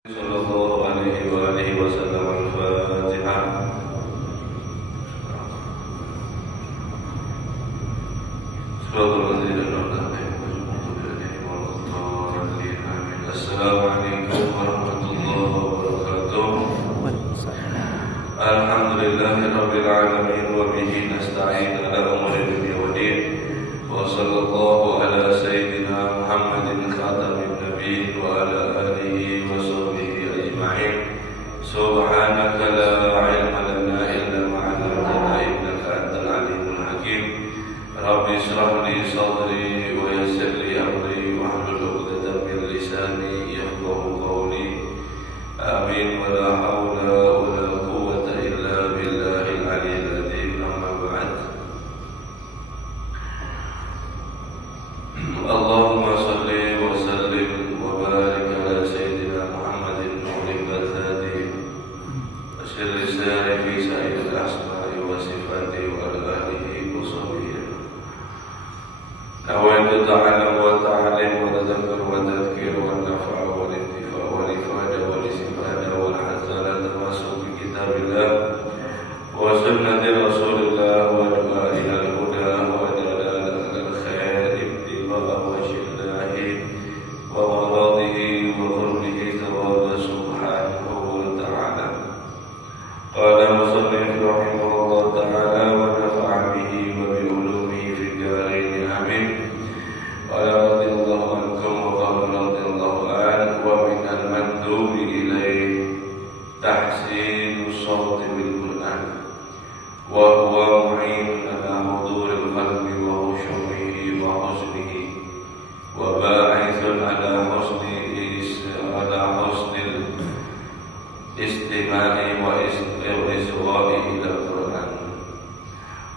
Sallallahu alaihi wa alihi wasallam. Al-Fatihah. Assalamualaikum warahmatullahi wabarakatuh. Alhamdulillahirabbil alamin wa bihi nasta'in ala umuri dunya waddin. Wa sallallahu ala sayyidina Muhammadin khatamin nabiyyin wa ala alihi wa sahbihi ajma'in. Subhanaka la ilma lana illa ma 'allamtana innaka antal alimul hakim. Rabbi shrah li sadri wa yassir li amri wahlul 'uqdatam min lisani yafqahu qawli. Amin wa la haula wa la quwwata illa billahil aliyyil azim. Amma ba'd. Allahumma salli wa sallim wa barik ala sayyidina Muhammadin nuril barzati wa sirri sari fi sa'il asma'i wa sifati wa ala alihi wa sahbihi. Nawaitu ta'alam wa ta'alim wa tadhakkar wa tadhkir wa nafa' wa intifa' wa ifada wa istifada wa hazala termasuk di kitabillah wa sunnati rasulillah wa du'a ila al-huda wa dalal al-khair ibtiba'a wa syillahi wa maradihi wa qurbihi thawaba subhanahu wa ta'ala. Qala musannif rahimahullah ta'ala wa nafa'a bihi wa bi ulumihi fi darain amin. Qala radiyallahu ankum wa qala radiyallahu an wa min al-mandubi ilayhi tahsinu sawti bil Qur'an wa huwa mu'in ala huduril qalbi wa khushu'ihi wa husnihi wa ba'ithun ala husnil istima'i wa isgha'i ila Qur'an.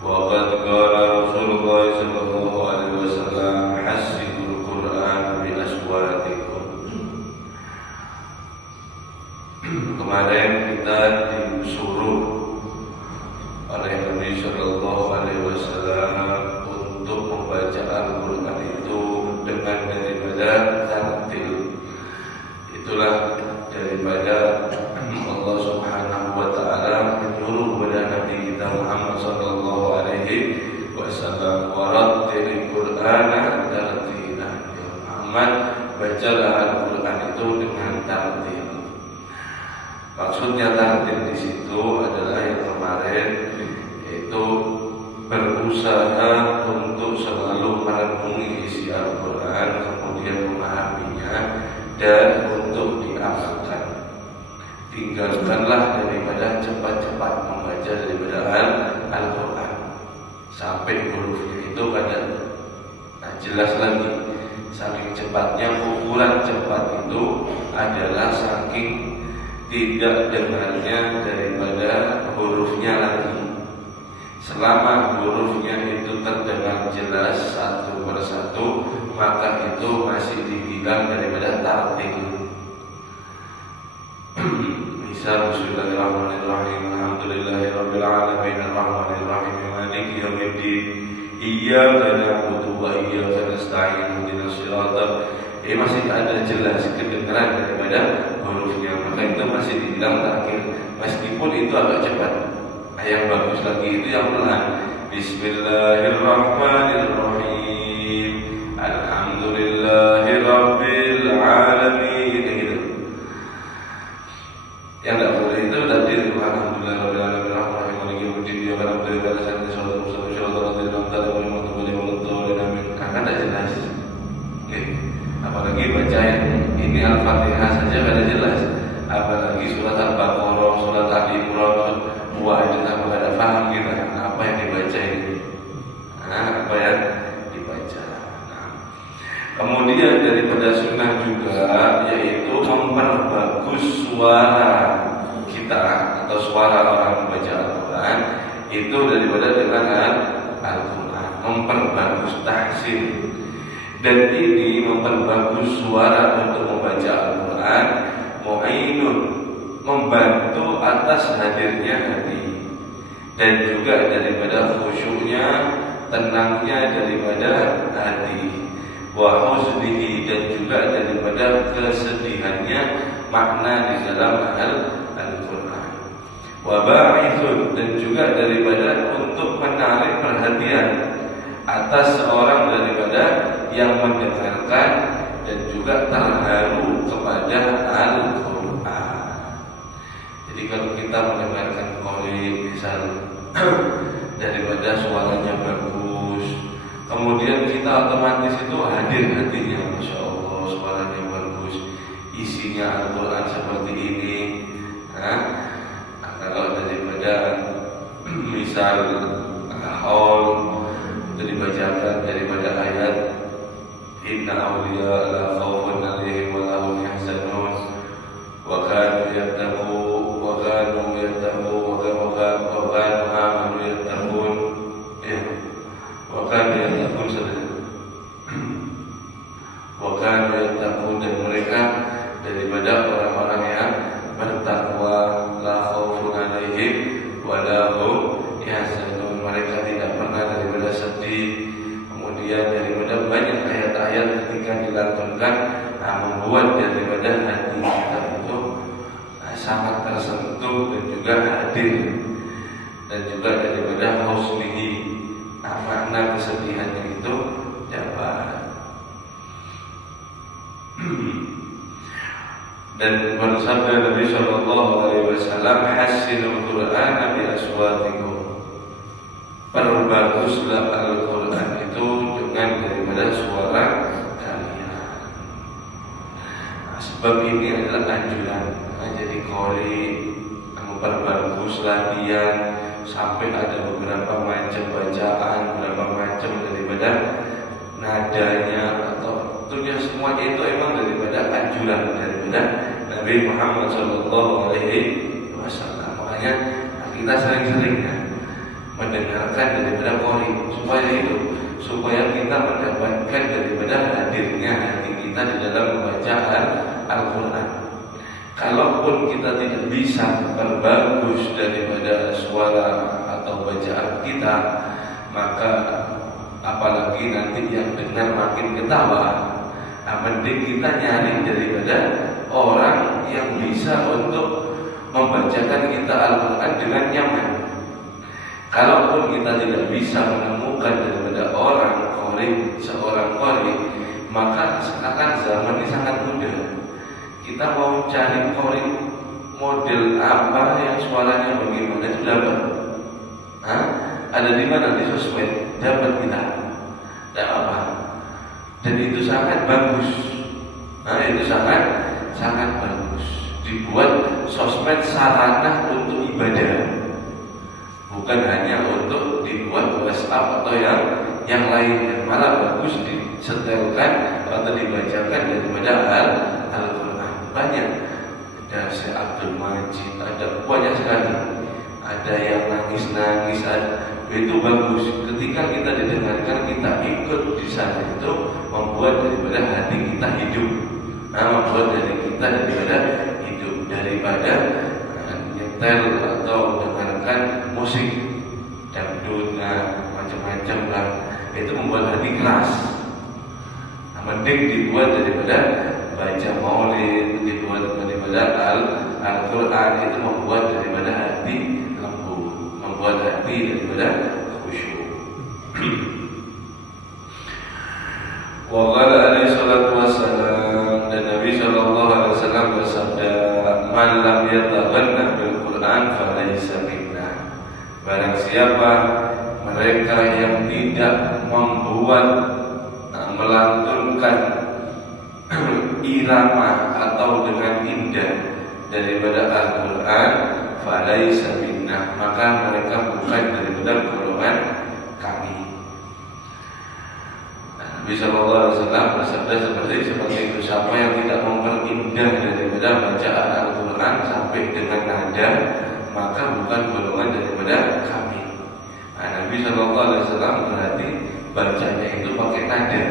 Wa qad qala Rasulullah sallallahu alaihi wasallam hassinul Qur'an bi aswatikum. Kemarin kita disuruh oleh Nabi sallallahu alaihi wasallam untuk membaca Al-Qur'an itu dengan daripada tartil. Itulah daripada Allah Subhanahu wa taala menyuruh kepada Nabi kita Muhammad sallallahu alaihi wasallam, warattilil Qur'ana tartila. Ya Muhammad, bacalah Al-Qur'an itu dengan tartil. Maksudnya tartil di situ adalah yang kemarin, yaitu berusaha untuk selalu merenungi isi Al-Qur'an, kemudian memahaminya dan untuk diamalkan. Tinggalkanlah daripada cepat-cepat membaca daripada Al-Qur'an sampai hurufnya itu pada. Nah, jelas lagi, saking cepatnya, ukuran cepat itu adalah saking tidak dengarnya daripada hurufnya lagi. Selama hurufnya itu terdengar jelas satu persatu, maka itu masih dibilang daripada tartil. Misal bismillahirrahmanirrahim. Alhamdulillahirabbil alamin arrahmanir rahim maliki yaumiddin. Iyyaka na'budu wa iyyaka nasta'in ihdinas siratal. Masih ada jelas kedengaran daripada hurufnya, maka itu masih dibilang tartil. Meskipun itu agak cepat. Yang bagus lagi itu yang pelan. Bismillahirrahmanirrahim. Alhamdulillahirabbil alamin. Gitu. Yang tidak boleh itu tadi alhamdulillahirabbil alamin arrahmanir rahim maliki yaumiddin iyyaka na'budu wa iyyaka nasta'in ihdinas siratal mustaqim. Karena tidak jelas. Apalagi baca ini Al-Fatihah saja tidak jelas. Apalagi surat Al-Baqarah, surat Ali Imran, wah itu tak pada paham kita apa yang dibaca ini. Apa yang dibaca. Kemudian daripada sunnah juga, yaitu memperbagus suara kita atau suara orang membaca Al-Quran itu daripada dengan Al-Quran, memperbagus tahsin. Dan ini memperbagus suara untuk membaca Al-Quran mu'inun, membantu atas hadirnya hati, dan juga daripada khusyuknya, tenangnya daripada hati, wa husnihi, dan juga daripada kesedihannya, makna di dalam Al-Quran. Wa ba'ithun, dan juga daripada untuk menarik perhatian atas seorang daripada yang mendengarkan dan juga terharu kepada Al-Quran. Jadi kalau kita mendengarkan qori misal daripada suaranya bagus, kemudian kita otomatis itu hadir hatinya, Masya Allah suaranya bagus, isinya Al-Quran seperti ini. Kalau daripada misal haul itu dibacakan daripada ayat Inna awliya la khawfun alaihim wa la hum yahzanun wa kanu yattaqun wa kanu yattaqun wa kanu amanu yattaqun wa kanu yattaqun wa kanu yattaqun, dan mereka daripada orang-orang yang bertakwa, la khawfun alaihim wa la hum yahzanun, mereka tidak pernah daripada sedih. Kemudian daripada banyak ayat-ayat ketika dilantunkan membuat daripada hati kita itu sangat tersentuh dan juga hadir, dan juga daripada husnihi, makna kesedihannya itu dapat. Dan bersabda Nabi Sallallahu Alaihi Wasallam, Hassinul Quran bi aswatikum, perbaguslah Al-Quran itu dengan daripada suara kalian. Sebab ini adalah anjuran. Jadi qori memperbaguslah dia, sampai ada beberapa macam bacaan, beberapa macam daripada nadanya atau tentunya semuanya itu emang daripada anjuran daripada Nabi Muhammad Sallallahu Alaihi Wasallam. Makanya kita sering-sering mendengarkan daripada qori supaya kita mendapatkan daripada hadirnya hati kita di dalam membaca Al-Quran. Kalaupun kita tidak bisa berbagus daripada suara atau bacaan kita, maka apalagi nanti yang dengar makin ketawa, mending kita nyari daripada orang yang bisa untuk membacakan kita Al-Quran dengan nyaman. Kalaupun kita tidak bisa menemukan daripada seorang qori, maka sekarang zaman ini sangat mudah. Kita mau cari qori model apa yang suaranya bagaimana itu dapat. Ada di mana? Di sosmed dapat kita. Tidak apa. Dan itu sangat bagus. Itu sangat bagus. Dibuat sosmed sarana untuk ibadah, bukan hanya untuk dibuat WhatsApp atau yang lainnya. Malah bagus disetelkan atau dibacakan daripada Al-Quran. Banyak. Ada Syekh Abdul Majid, ada banyak sekali. Ada yang nangis-nangis, itu bagus. Ketika kita didengarkan, kita ikut di sana, itu membuat daripada hati kita hidup. Membuat dari kita daripada hidup, daripada nyetel atau dengarkan musik dangdut, macam-macam lah. Itu membuat hati keras. Mending dibuat daripada baca maulid, dibuat daripada Al-Quran, itu membuat daripada hati lembut, membuat hati daripada khusyuk. Wa qala alaihi salatu wassalam, dan Nabi sallallahu alaihi wasallam bersabda, man lam yataghanna bil Quran falaysa minna. Barang siapa mereka yang tidak membuat melantunkan irama atau dengan indah daripada Al-Quran, falaysa minna, maka mereka bukan daripada golongan kami. Nabi sallallahu alaihi wasallam bersabda seperti itu, siapa yang tidak memperindah daripada bacaan Al-Quran sampai dengan nada, maka bukan golongan daripada kami. Nabi sallallahu alaihi wasallam berarti bacanya itu pakai nada.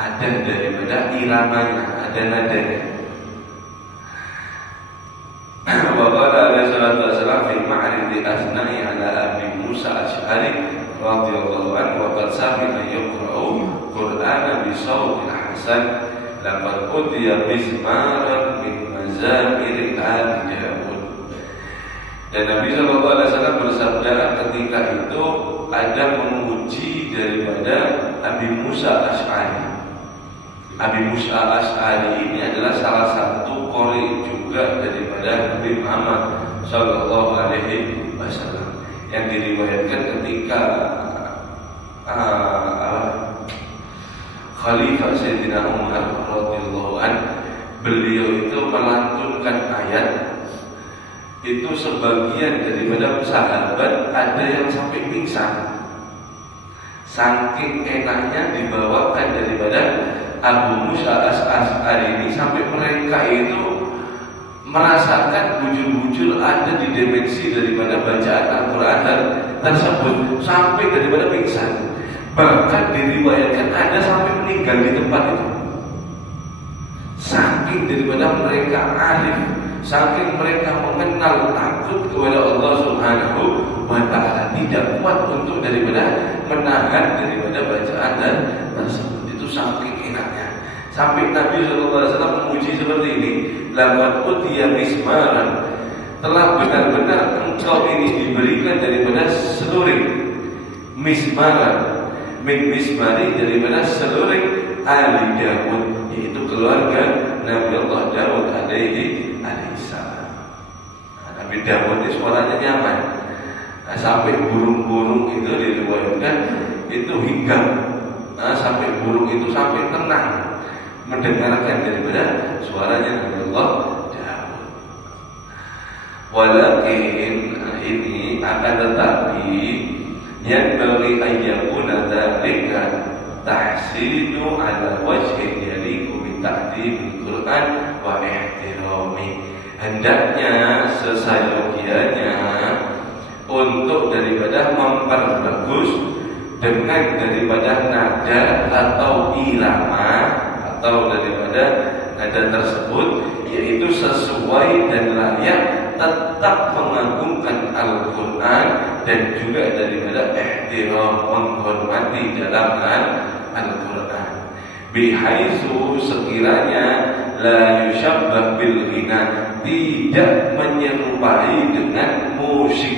Ada daripada iramanya, ada nadanya. Wa qala alaihi salatu wasallam fi ma'ridi asna'i ala Abi Musa Asy'ari radhiyallahu anhu, wa qad sami'a yuqra'u Qur'ana bi shawtin hasan laqad utiya mizmaran min mazamir ali Daud. Dan Nabi SAW bersabda ketika itu ada memuji daripada Abi Musa Asy'ari. Abi Musa Asy'ari ini adalah salah satu qori juga daripada Nabi Muhammad Sallallahu Alaihi Wasallam yang diriwayatkan ketika Khalifah Sayyidina Umar radhiyallahu anhu, beliau itu melantunkan ayat itu, sebagian daripada sahabat ada yang sampai pingsan saking enaknya dibawakan daripada Abu Musa Asy'ari ini, sampai mereka itu merasakan bujur-bujur ada di dimensi daripada bacaan Al-Quran tersebut, sampai daripada pingsan. Bahkan diriwayatkan ada sampai meninggal di tempat itu. Saking daripada mereka arif, saking mereka mengenal takut kepada Allah Subhanahu wa Ta'ala, tidak kuat untuk daripada menahan daripada bacaan dan tersebut. Itu saking enaknya. Sampai Nabi SAW memuji seperti ini, laqad utiya mizmaran, telah benar-benar engkau ini diberikan daripada seluring mizmaran, min mizmari, daripada seluring ali Daud, yaitu keluarga Nabi Allah Daud alaihi salam. Nabi Daud ini suaranya nyaman. Sampai burung-burung itu diriwayatkan itu hinggap. Sampai burung itu sampai tenang mendengarkan daripada suaranya Nabi Allah Daud. Walakin ini akan tetapi yang bagi ayyakuna dzalika tahsinu ala wajhin yaliqu bi ta'dil Quran wa ihtirami. Hendaknya sesayogianya untuk daripada memperbagus dengan daripada nada atau irama atau daripada nada tersebut, yaitu sesuai dan layak tetap mengagungkan Al-Quran dan juga daripada ihtiram, menghormati dalam Al-Quran. Bihaitsu, sekiranya la yushabbah bil ghina, tidak menyerupai dengan musik.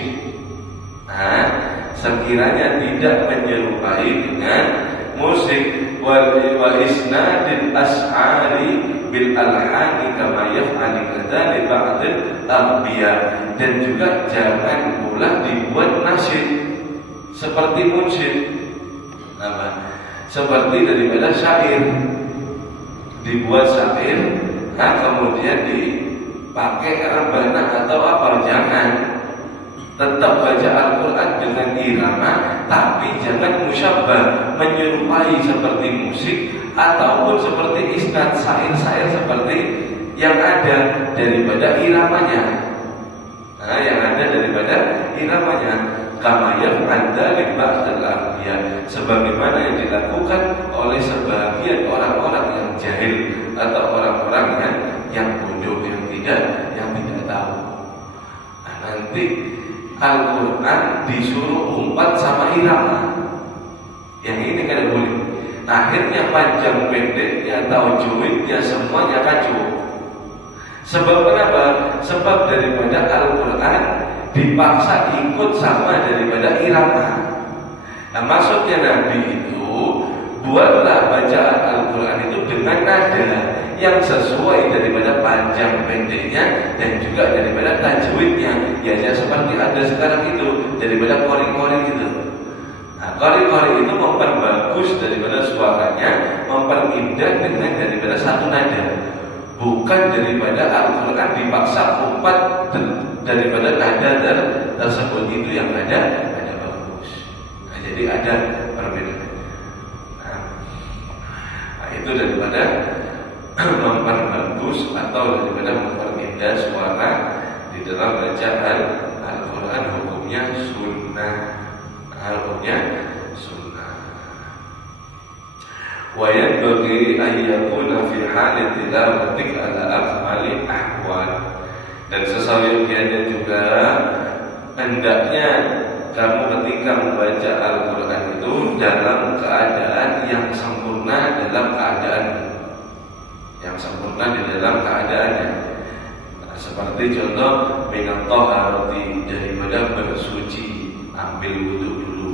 Sekiranya tidak menyerupai dengan musik. Wa isnadil as'ari bil alhani kama yaf'ali kadzalik ba'dil anbiya, dan juga jangan pula dibuat nasyid seperti munsyid, seperti daripada syair, dibuat syair kemudian dipakai rebana atau apa. Jangan, tetap baca Al-Quran dengan irama, tapi jangan musyabbah, menyerupai seperti musik ataupun seperti isnad syair-syair seperti yang ada daripada iramanya. Yang ada daripada iramanya, kama yaf'al dzalik ba'dal anbiya, sebagaimana yang dilakukan oleh sebagian orang-orang yang jahil atau orang-orang yang bodoh, yang tidak tahu. Nanti Al-Quran disuruh umpat sama irama, yang ini kan boleh. Akhirnya panjang pendeknya, tajwidnya semuanya kacau. Sebab kenapa? Sebab daripada Al-Quran dipaksa ikut sama daripada irama. Maksudnya Nabi itu buatlah bacaan Al-Quran itu dengan nada yang sesuai daripada panjang pendeknya dan juga daripada tajwidnya. Ya seperti ada sekarang itu daripada qori-qori itu. Qori-qori itu memperbagus daripada suaranya, memperindah dengan daripada satu nada. Bukan daripada Al-Quran dipaksa umpat daripada nada tersebut, itu yang ada bagus. Jadi ada perbedaan. Itu daripada memperbagus atau daripada memperindah suara di dalam bacaan Al-Quran, hukumnya sunnah. Wa yanbaghi an yakuna fi hali tilawatik ala akmali ahwal, dan sesayogianya juga hendaknya kamu ketika membaca Al-Quran itu dalam keadaan yang sempurna, dalam keadaan yang sempurna di dalam keadaannya. Nah, seperti contoh minat taharati, daripada bersuci, ambil wudu dulu.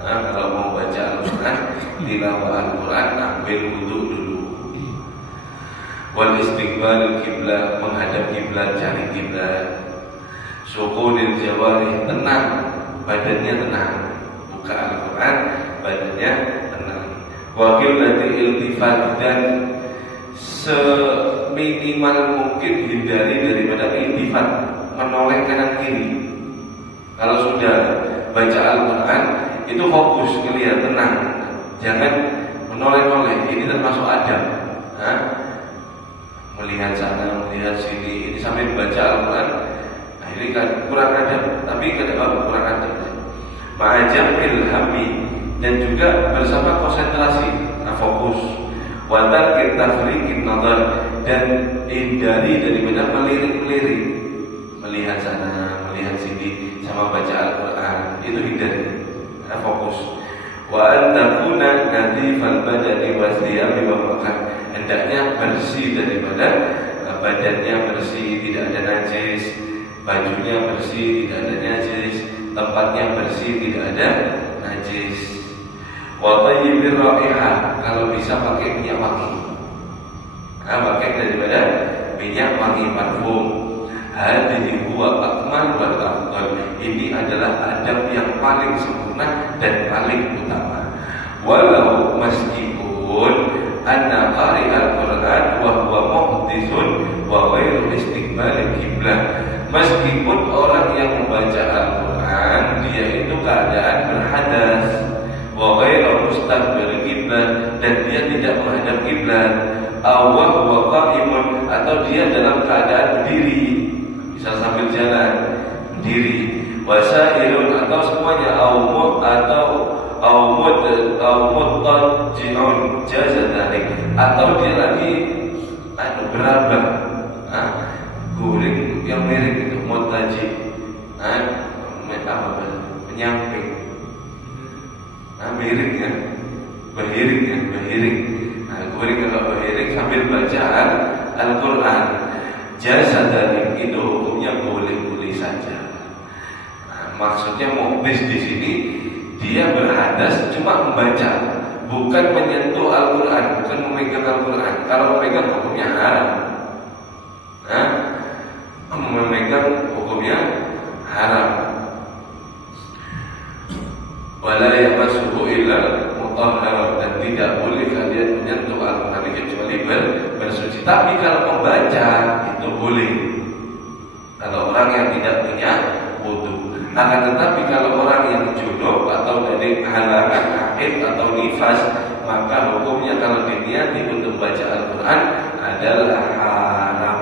Nah, kalau mau baca Al-Quran, tilawah Al-Quran, ambil wudu dulu. Wal istiqbal kiblat, menghadap kiblat, cari kiblat. Sukunil jawari, tenang, badannya tenang. Buka Al-Quran, badannya tenang. Wa qiblati iltifat, dan seminimal mungkin hindari daripada iltifat, menoleh kanan kiri. Kalau sudah baca Al-Quran, itu fokus, ngelihat, tenang, jangan menoleh-noleh. Ini termasuk adab. Melihat sana, melihat sini, ini sambil baca Al-Quran. Nah, ini kan kurang adab, tapi kenapa kurang adab? Ma'ajam ilhami, dan juga bersama konsentrasi, fokus. Watar kita ferikin nazar, dan hindari daripada melirik-melirik, melihat sana, melihat sini, sama baca Al-Quran, itu hindari, fokus. Wa antakuna nadhifal badani wasdiyami wa makan, hendaknya bersih daripada badannya, bersih, tidak ada najis, bajunya bersih, tidak ada najis, tempatnya bersih, tidak ada najis. Wa tayyibir raihah, kalau bisa pakai minyak wangi. Pakai daripada minyak wangi, parfum. Hadhihi huwa akmal wal afdal, ini adalah adab yang paling sempurna dan paling utama. Walau meskipun anna qari al-Quran wa huwa muhdithun wa ghairu istiqbal kiblah, meskipun orang yang membaca Al-Quran dia itu keadaan berhadas, wa ghairu mustaqbil kiblah, dan dia tidak menghadap kiblat, aw huwa qa'imun, atau dia dalam keadaan berdiri, bisa sambil jalan berdiri, wasailun, atau semuanya, mutaji'un jazadalik, atau dia lagi berabah, guling yang miring itu mutaji, menyamping, miring ya, berhiring ya, berhiring. Guling kalau berhiring sambil baca Al-Quran, jazadalik, itu hukumnya boleh-boleh saja. Maksudnya muhdis di sini dia berhadas cuma membaca, bukan menyentuh Al-Quran, bukan memegang Al-Quran. Kalau memegang hukumnya haram. Memegang hukumnya haram. Wala yamassuhu illa mutahhar, dan tidak boleh kalian menyentuh Al-Quran kecuali bersuci. Tapi kalau membaca itu boleh. Kalau orang yang tidak punya wudu. Akan tetapi kalau orang yang junub atau dari halangan haid atau nifas, maka hukumnya kalau diniati untuk baca Al-Quran adalah haram.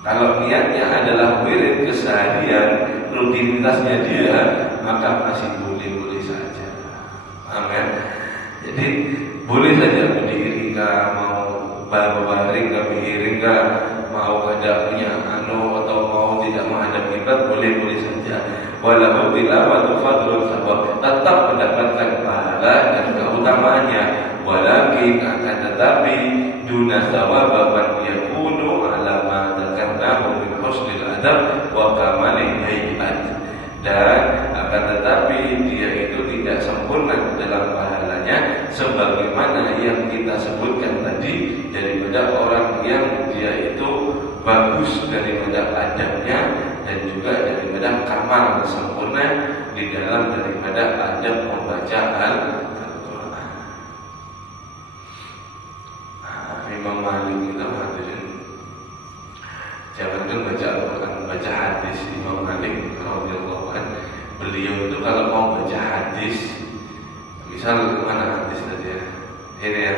Kalau niatnya adalah wirid keseharian, rutinitasnya dia, maka masih boleh-boleh saja. Amin. Jadi boleh saja berdiri kah, mau baring kah, berhiring kah, mau ada punya atau mau tidak menghadap kiblat, boleh-boleh saja. Walau tilawatu fadlun sabab, tetap mendapatkan pahala dan keutamaannya. Walakin akan tetapi duna sawaba man yakunu ala ma dzakarnahu min husnil adab wa kamalil hayat. Dan akan tetapi dia itu tidak sempurna dalam pahalanya sebagaimana yang kita sebutkan tadi, daripada orang yang dia itu bagus daripada adabnya dan juga daripada kamal sempurna di dalam daripada adab membaca Al-Quran. Imam Malik itu hadirin, jangankan baca Al-Quran, baca hadis. Imam Malik radhiyallahu anhu, beliau itu kalau mau baca hadis, misal mana hadis tadi ya, ini ya,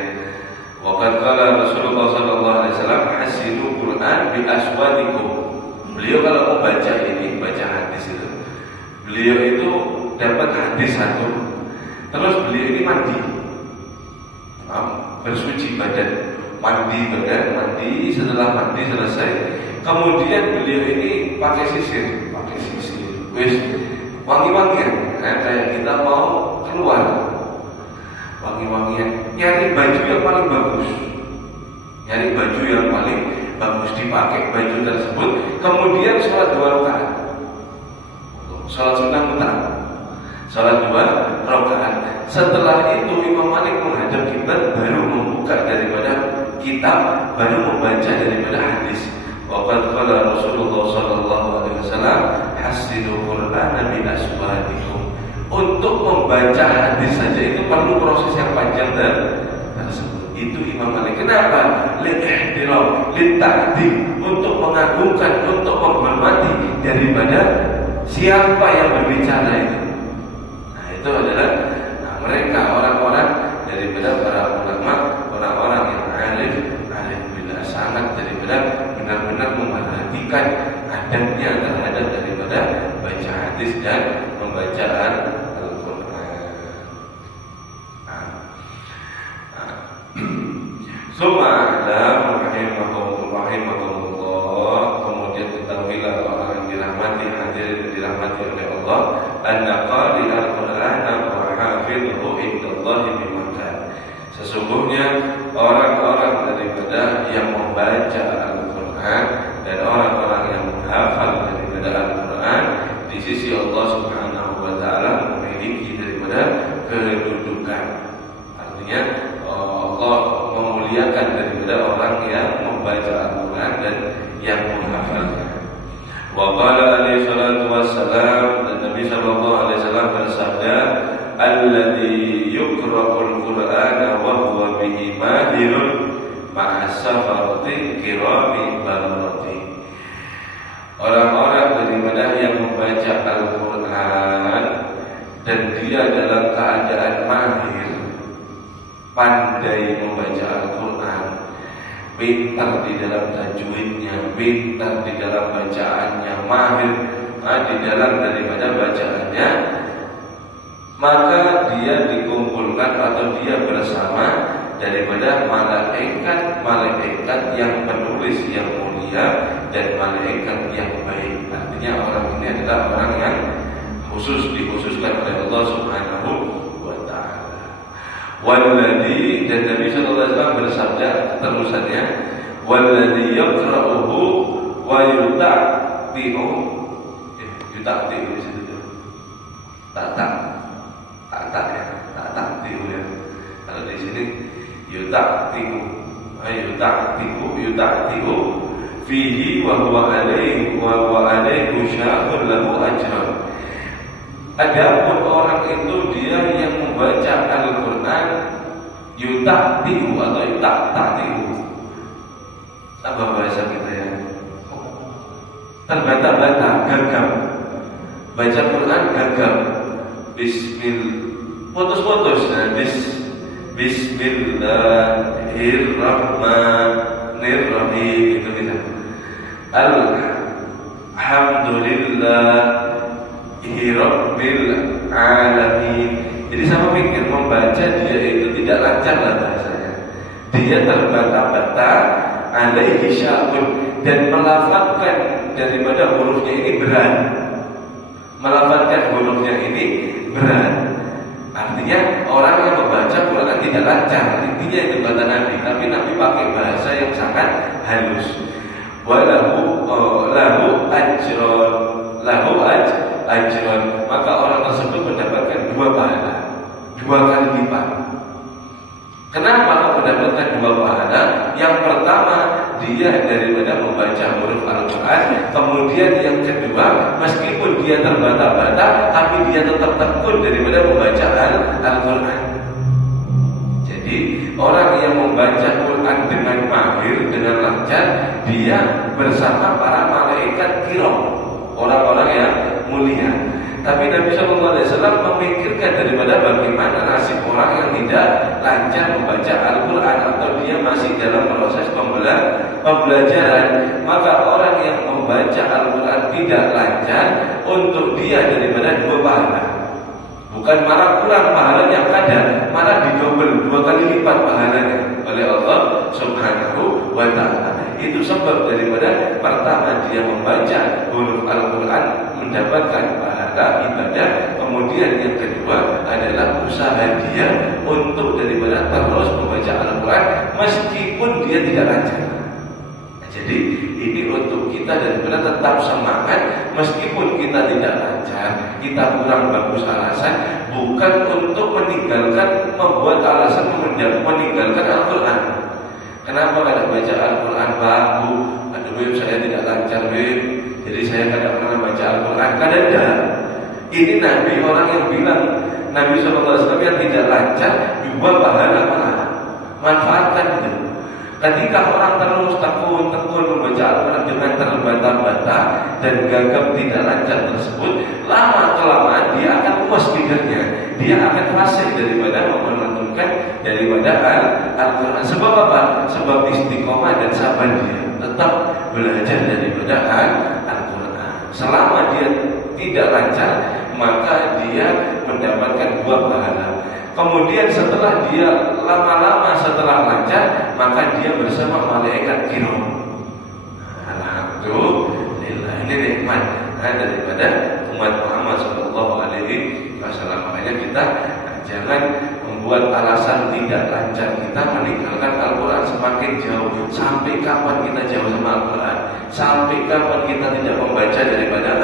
waqad qala Rasulullah sallallahu alaihi wasallam hasinu Quran bi aswadikum. Beliau kalau mau baca ini, baca hadis itu, beliau itu dapat hadis satu, terus beliau ini mandi, bersuci badan, mandi badan, mandi, setelah mandi selesai, kemudian beliau ini pakai sisir, wis wangi-wangian, kayak kita mau keluar, wangi-wangian, nyari baju yang paling bagus, nyari baju yang paling bagus dipakai baju tersebut, kemudian sholat 2 rakaat, sholat sunnah mutlak, sholat 2 rakaat. Setelah itu Imam Malik menghadap kiblat, baru membuka daripada kitab, baru membaca daripada hadis. Waqad qala Rasulullah sallallahu alaihi wasallam hasidul Qur'ana bi aswatikum. Untuk membaca hadis saja itu perlu proses yang panjang dan tersebut. Itu Imam Malik. Kenapa? Lil-ihtiram, lil-ta'dim, untuk mengagungkan, untuk menghormati daripada siapa yang berbicara itu. Nah, itu adalah mereka orang-orang daripada para ulama, orang-orang yang arif billah, sangat daripada benar-benar memperhatikan adabnya terhadap daripada baca hadis dan pembacaan Al-Quran. Suma'alam rahimahumullah, kemudian ketahuilah orang yang dirahmati, hadirin dirahmati oleh Allah, anna qari al-Qur'ana wa hafidhu indallahi bimakan. Sesungguhnya orang-orang daripada yang membaca Al-Quran dan orang-orang yang menghafal daripada Al-Quran di sisi Allah Subhanahu wa Ta'ala memiliki daripada kedudukan. Artinya Allah memuliakan daripada orang yang membaca Al-Quran dan yang menghafalnya. Wa qala alaihi salatu wassalam, dan Nabi sallallahu alaihi wasallam bersabda, alladzi yuqra'ul Qur'ana wa huwa bihi mahirun ma'as-safarati kirami bararati. Orang-orang daripada yang membaca Al-Quran dan dia dalam keadaan mahir, pandai membaca Al-Quran, pintar di dalam tajwidnya, pintar di dalam bacaannya, mahir di dalam daripada bacaannya, maka dia dikumpulkan atau dia bersama daripada malaikat yang penulis yang mulia dan malaikat yang baik. Artinya orang ini adalah orang yang dikhususkan oleh Allah Subhanahu wa Ta'ala. Walladzi, dan Nabi sallallahu alaihi wasallam bersabda terusannya, walladzi yaqra'uhu wa yuta'ti'u. Yuta'ti'u di situ. Ta'ti'u ya. Kalau di sini yuta'ti'u fihi wa huwa alaihi syahun lahu ajran. Adapun orang itu dia yang membaca Al-Quran yuta'ti'u atau yuta'ti'u, apa bahasa kita ya, terbata-bata, gagap, baca Quran gagap, putus-putus, Bismillahirrahmanirrahim, itu kita. Alhamdulillahirabbil alamin. Jadi sama pikir membaca dia itu tidak lancar lah bahasanya. Dia terbata-bata, alaihi sya'un, dan melafazkan daripada hurufnya ini berat. Melafazkan hurufnya ini berat. Artinya orang yang membaca Quran tidak lancar, intinya itu kata Nabi. Tapi Nabi pakai bahasa yang sangat halus. Walahu ajron, maka orang tersebut mendapatkan 2 pahala, 2 kali lipat. Kenapa kok mendapatkan 2 pahala? Yang pertama, dia daripada membaca huruf Al-Quran. Kemudian yang kedua, meskipun dia terbata-bata, tapi dia tetap tekun daripada membaca Al-Quran. Jadi orang yang membaca Quran dengan mahir, dengan lancar, dia bersama para malaikat kiram, orang-orang yang mulia. Tapi Nabi SAW memikirkan daripada bagaimana nasib orang yang tidak lancar membaca Al-Quran atau dia masih dalam proses pembelajaran. Maka orang yang membaca Al-Quran tidak lancar, untuk dia daripada 2 pahala. Bukan malah kurang pahalanya, kadang malah didobel 2 kali lipat pahalanya oleh Allah Subhanahu wa Ta'ala. itu sebab daripada pertama dia membaca huruf Al-Quran mendapatkan pahala ibadah. Kemudian yang kedua adalah usaha dia untuk daripada terus membaca Al-Quran meskipun dia tidak lancar. Jadi ini untuk kita daripada tetap semangat meskipun kita tidak lancar, kita kurang bagus alasan, bukan untuk meninggalkan, membuat alasan meninggalkan Al-Quran. Kenapa kada baca Al-Quran, Pak? Bu, aduh saya tidak lancar, jadi saya kada pernah baca Al-Quran. Kada ada. Ini Nabi orang yang bilang, Nabi SAW yang tidak lancar juga pahala malah. Manfaatkan itu. Ketika orang terus tekun membaca Al-Quran dengan terbata-bata dan gagap tidak lancar tersebut, lama kelamaan dia akan puas pikirnya, dia akan fasih daripada memelantunkan daripada Al-Quran. Sebab apa? Sebab istiqomah dan sabar dia tetap belajar daripada Al-Quran. Selama dia tidak lancar, maka dia mendapatkan buah pahala. Kemudian setelah dia lama-lama setelah lancar, maka dia bersama malaikat kiram. Alhamdulillah, ini nikmat daripada umat Muhammad SAW. Makanya kita jangan membuat alasan tidak lancar kita meninggalkan Al-Quran semakin jauh. Sampai kapan kita jauh sama Al-Quran? Sampai kapan kita tidak membaca daripada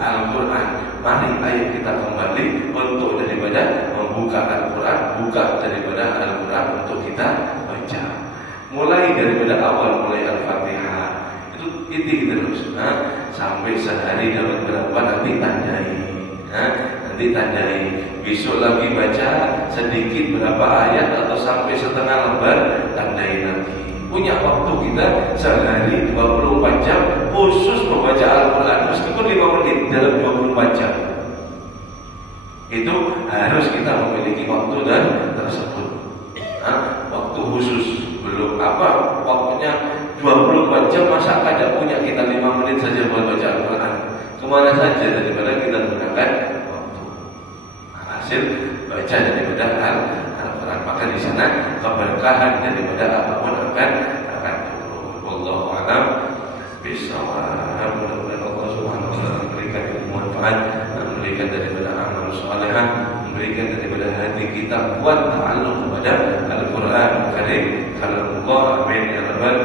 Al-Quran? Mari ayo kita kembali untuk daripada membuka Al-Quran, buka daripada Al-Quran untuk kita baca. Mulai daripada awal, mulai Al-Fatihah itu terus, sampai sehari dapat berapa nanti tandai, nanti tandai. Besok lagi baca sedikit berapa ayat atau sampai setengah lembar, tandai lagi. Punya waktu kita sehari 24 jam khusus membaca Al-Quran meskipun 5 menit dalam 24 jam. Itu harus kita memiliki waktu dan tersebut. Waktu khusus, belum apa waktunya 24 jam, masa kada punya kita 5 menit saja buat baca Al-Quran. Kemana saja daripada kita gunakan waktu. Hasil baca daripada Al-Quran, maka di sana keberkahan daripada apapun akan turun. Wallahu a'lam bishawab. Mudah-mudahan Allah Subhanahu wa taala memberikan ilmu manfaat, memberikan daripada amal salehah, memberikan daripada hati kita kuat ta'alluq kepada Al-Quran Karim. Kalau Allah amin ya rabbal